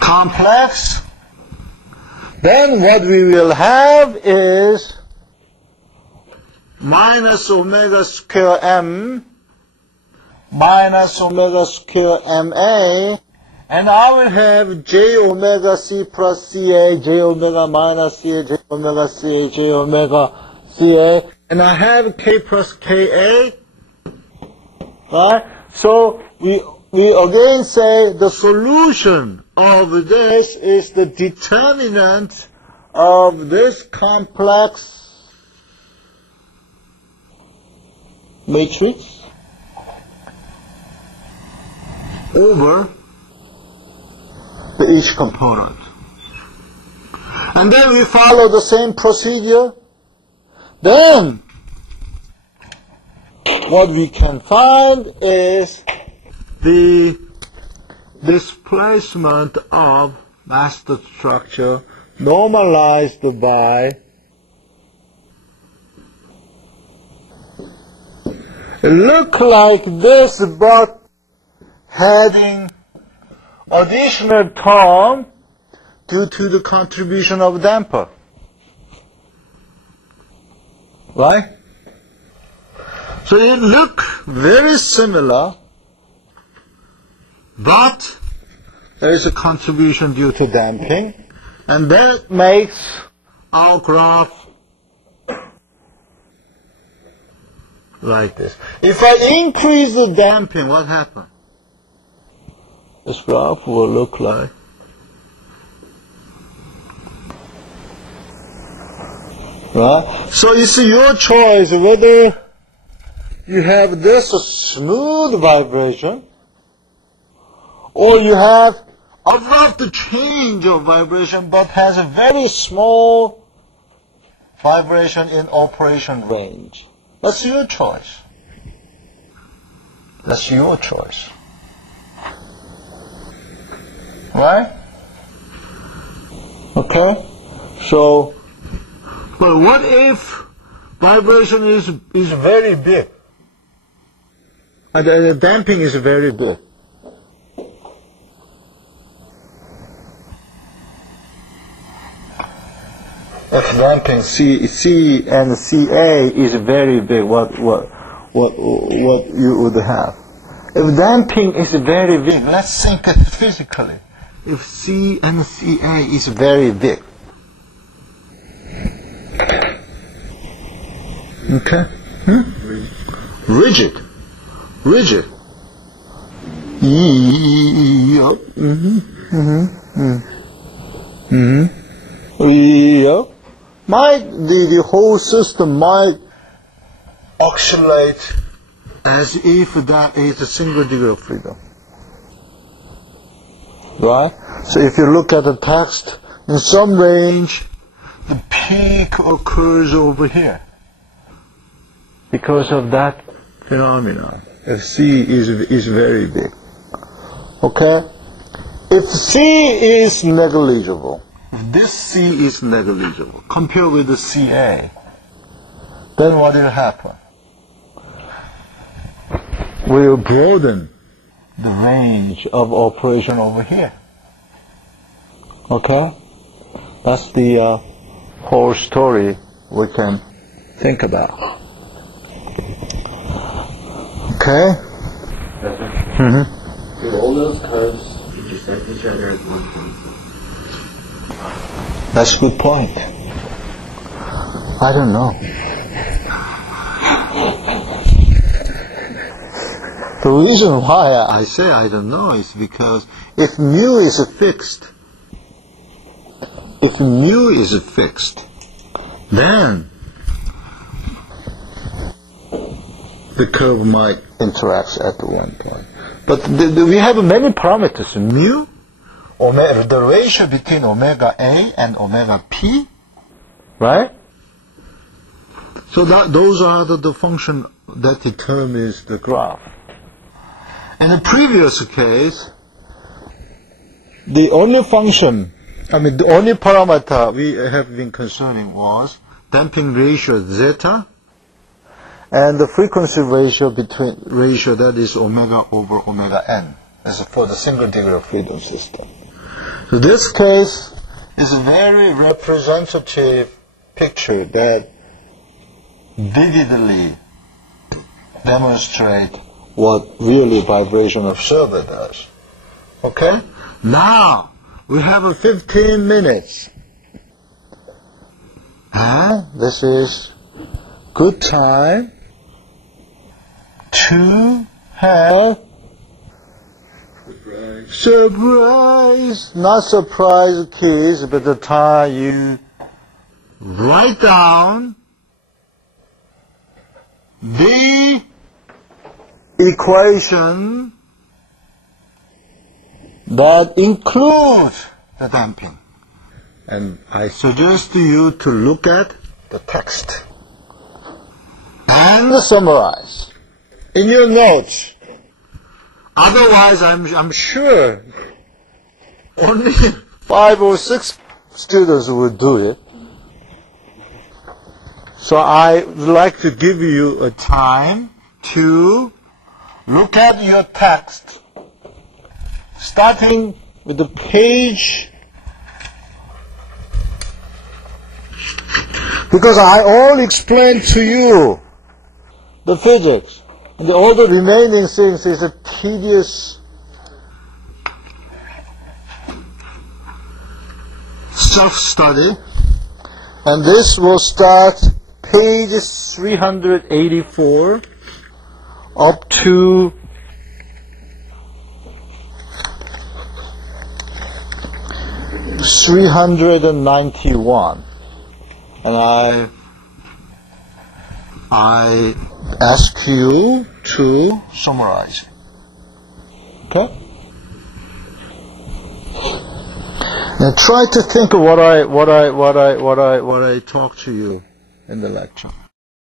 complex, then what we will have is minus omega square m minus omega square ma, and I will have j omega c plus ca, j omega minus ca, j omega ca, j omega ca, and I have k plus ka, right? So we again say the solution of this is the determinant of this complex matrix over each component. And then we follow the same procedure. Then what we can find is the displacement of master structure normalized by look like this, but having additional term due to the contribution of damper. Right? So it looks very similar, but there is a contribution due to damping, and that makes our graph like this. If I increase the damping, what happens? This graph will look like right? So it's your choice whether you have this smooth vibration or you have abrupt change of vibration but has a very small vibration in operation range. That's your choice. That's your choice. Right? Okay? So, but what if vibration is very big? And the damping is very big. If damping C and CA is very big, what you would have? If damping is very big, let's think it physically. If C and CA is very big, okay, rigid. Yup. Yup. The whole system might oscillate as if that is a single degree of freedom. Right? So if you look at the text, in some range, the peak occurs over here because of that phenomenon. If C is very big. Okay? If C is negligible, if this C is negligible compared with the CA, then what will happen? We'll broaden the range of operation over here. Okay? That's the whole story we can think about. Okay? Do all those curves intersect each other at one point? That's a good point. I don't know. The reason why I say I don't know is because if mu is fixed, then the curve might interact at one point. But we have many parameters. Mu, omega, the ratio between omega A and omega P, right? So those are the function that determines the graph. In the previous case, the only function, the only parameter we have been concerning was damping ratio zeta and the frequency ratio that is omega over omega n, as for the single degree of freedom system. So this case is a very representative picture that vividly demonstrates what really vibration observer does. Okay? Now, we have a 15 minutes. And this is good time to have surprise. Not surprise kids, but the time you write down the equation that includes the damping. And I suggest you to look at the text and summarize in your notes. Otherwise, I'm sure only 5 or 6 students will do it. So I would like to give you a time to look at your text, starting with the page, because I all explained to you the physics, and all the remaining things is a tedious self-study, and this will start page 384 up to 391, and I ask you to summarize. Okay? Now try to think of what I talked to you in the lecture.